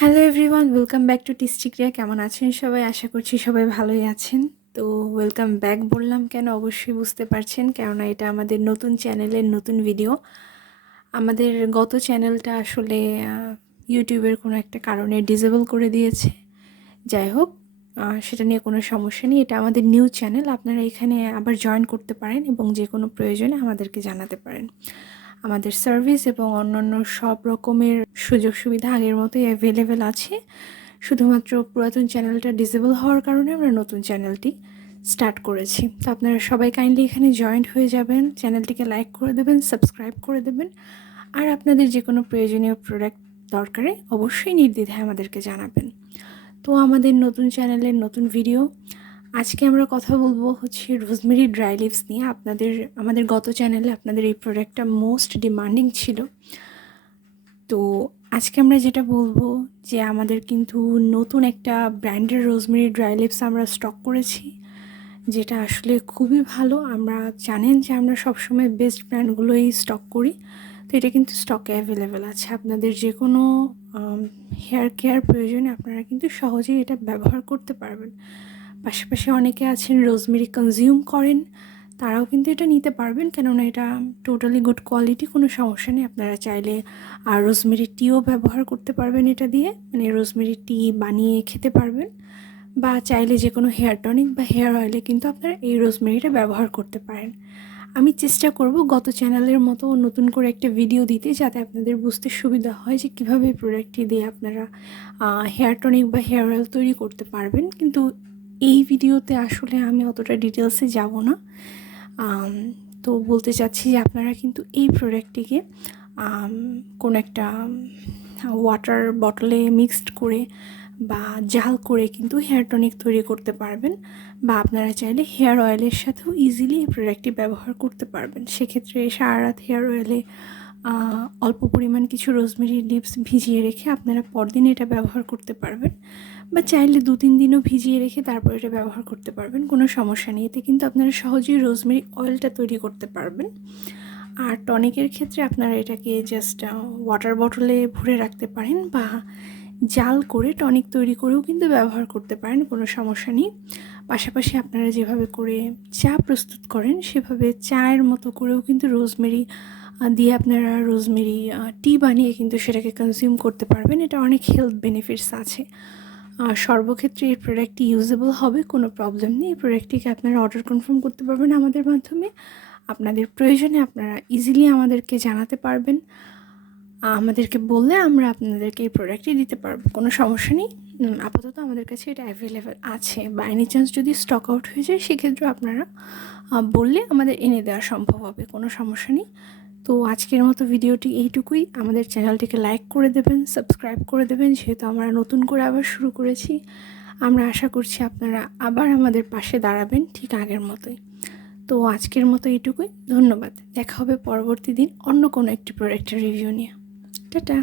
Hello everyone, welcome back to টিস্টিক্রিয়া। কেমন আছেন সবাই? আশা করছি সবাই ভালোই আছেন। তো ওয়েলকাম ব্যাক বললাম কেন, অবশ্যই বুঝতে পারছেন, কেননা এটা আমাদের নতুন চ্যানেলের নতুন ভিডিও। আমাদের গত চ্যানেলটা আসলে ইউটিউবের কোনো একটা কারণে ডিসেবল করে দিয়েছে। যাই হোক, সেটা নিয়ে কোনো সমস্যা নেই। এটা আমাদের নিউ চ্যানেল, আপনারা এখানে আবার জয়েন করতে পারেন এবং যে কোনো প্রয়োজনে আমাদেরকে জানাতে পারেন। আমাদের সার্ভিস এবং অন্যান্য সব রকমের সুযোগ সুবিধা আগের মতোই অ্যাভেলেবেল আছে। শুধুমাত্র পুরাতন চ্যানেলটা ডিসেবল হওয়ার কারণে আমরা নতুন চ্যানেলটি স্টার্ট করেছি। তো আপনারা সবাই কাইন্ডলি এখানে জয়েন্ট হয়ে যাবেন, চ্যানেলটিকে লাইক করে দেবেন, সাবস্ক্রাইব করে দেবেন। আর আপনাদের যে কোনো প্রয়োজনীয় প্রোডাক্ট দরকারে অবশ্যই নির্দ্বিধায় আমাদেরকে জানাবেন। তো আমাদের নতুন চ্যানেলের নতুন ভিডিও, আজকে আমরা কথা বলবো হচ্ছে রোজমেরি ড্রাই লিভস নিয়ে। আমাদের গত চ্যানেলে আপনাদের এই প্রোডাক্টটা মোস্ট ডিমান্ডিং ছিল। তো আজকে আমরা যেটা বলবো যে আমাদের কিন্তু নতুন একটা ব্র্যান্ডের রোজমেরি ড্রাই লিভস আমরা স্টক করেছি, যেটা আসলে খুবই ভালো। আমরা জানেন যে আমরা সবসময় বেস্ট ব্র্যান্ডগুলোই স্টক করি। তো এটা কিন্তু স্টকে অ্যাভেলেবেল আছে। আপনাদের যে কোনো হেয়ার কেয়ার প্রয়োজনে আপনারা কিন্তু সহজেই এটা ব্যবহার করতে পারবেন। পাশাপাশি অনেকে আছেন রোজমেরি কনজিউম করেন, তারাও কিন্তু এটা নিতে পারবেন, কেননা এটা টোটালি গুড কোয়ালিটি, কোনো সমস্যা নেই। আপনারা চাইলে রোজমেরি টিও ব্যবহার করতে পারবেন এটা দিয়ে, মানে রোজমেরি টি বানিয়ে খেতে পারবেন, বা চাইলে যে কোনো হেয়ার টনিক বা হেয়ার অয়েলে কিন্তু আপনারা এই রোজমেরিটা ব্যবহার করতে পারেন। আমি চেষ্টা করব গত চ্যানেলের মতো নতুন করে একটা ভিডিও দিতে, যাতে আপনাদের বুঝতে সুবিধা হয় যে কীভাবে এই প্রোডাক্টটি দিয়ে আপনারা হেয়ার টনিক বা হেয়ার অয়েল তৈরি করতে পারবেন। কিন্তু এই ভিডিওতে আসলে আমি অতটা ডিটেলসে যাব না। তো বলতে চাচ্ছি যে আপনারা কিন্তু এই প্রোডাক্টটিকে কোনো একটা ওয়াটার বটলে মিক্সড করে বা জাল করে কিন্তু হেয়ার টনিক তৈরি করতে পারবেন, বা আপনারা চাইলে হেয়ার অয়েলের সাথেও ইজিলি এই প্রোডাক্টটি ব্যবহার করতে পারবেন। সেক্ষেত্রে সারা রাত হেয়ার অয়েলে অল্প পরিমাণ কিছু রোজমেরি লিভস ভিজিয়ে রেখে আপনারা পরদিন এটা ব্যবহার করতে পারবেন, বা চাইলে 2-3 দিনও ভিজিয়ে রেখে তারপর এটা ব্যবহার করতে পারবেন, কোনো সমস্যা নেই। এতে কিন্তু আপনারা সহজেই রোজমেরি অয়েলটা তৈরি করতে পারবেন। আর টনিকের ক্ষেত্রে আপনারা এটাকে জাস্ট ওয়াটার বটলে ভরে রাখতে পারেন, বা জাল করে টনিক তৈরি করেও কিন্তু ব্যবহার করতে পারেন, কোনো সমস্যা নেই। পাশাপাশি আপনারা যেভাবে করে চা প্রস্তুত করেন সেভাবে চায়ের মতো করেও কিন্তু রোজমেরি দিয়ে আপনারা রোজমেরি টি বানিয়ে কিন্তু সেটাকে কনজিউম করতে পারবেন। এটা অনেক হেলথ বেনিফিটস আছে। সর্বক্ষেত্রে এই প্রোডাক্টটি ইউজেবল হবে, কোনো প্রবলেম নেই। এই প্রোডাক্টটিকে আপনারা অর্ডার কনফার্ম করতে পারবেন আমাদের মাধ্যমে। আপনাদের প্রয়োজনে আপনারা ইজিলি আমাদেরকে জানাতে পারবেন, আমাদেরকে বললে আমরা আপনাদেরকে এই প্রোডাক্টটি দিতে পারবো, কোনো সমস্যা নেই। আপাতত আমাদের কাছে এটা অ্যাভেলেবেল আছে, বা এনি চান্স যদি স্টক আউট হয়ে যায় সেক্ষেত্রে আপনারা বললে আমাদের এনে দেওয়া সম্ভব হবে, কোনো সমস্যা নেই। তো আজকের মতো ভিডিওটি এইটুকুই। আমাদের চ্যানেলটিকে লাইক করে দেবেন, সাবস্ক্রাইব করে দেবেন, যেহেতু আমরা নতুন করে আবার শুরু করেছি। আমরা আশা করছি আপনারা আবার আমাদের পাশে দাঁড়াবেন ঠিক আগের মতোই। তো আজকের মতো এইটুকুই, ধন্যবাদ। দেখা হবে পরবর্তী দিন অন্য কোনো একটি প্রোডাক্টের রিভিউ নিয়ে। টাটা।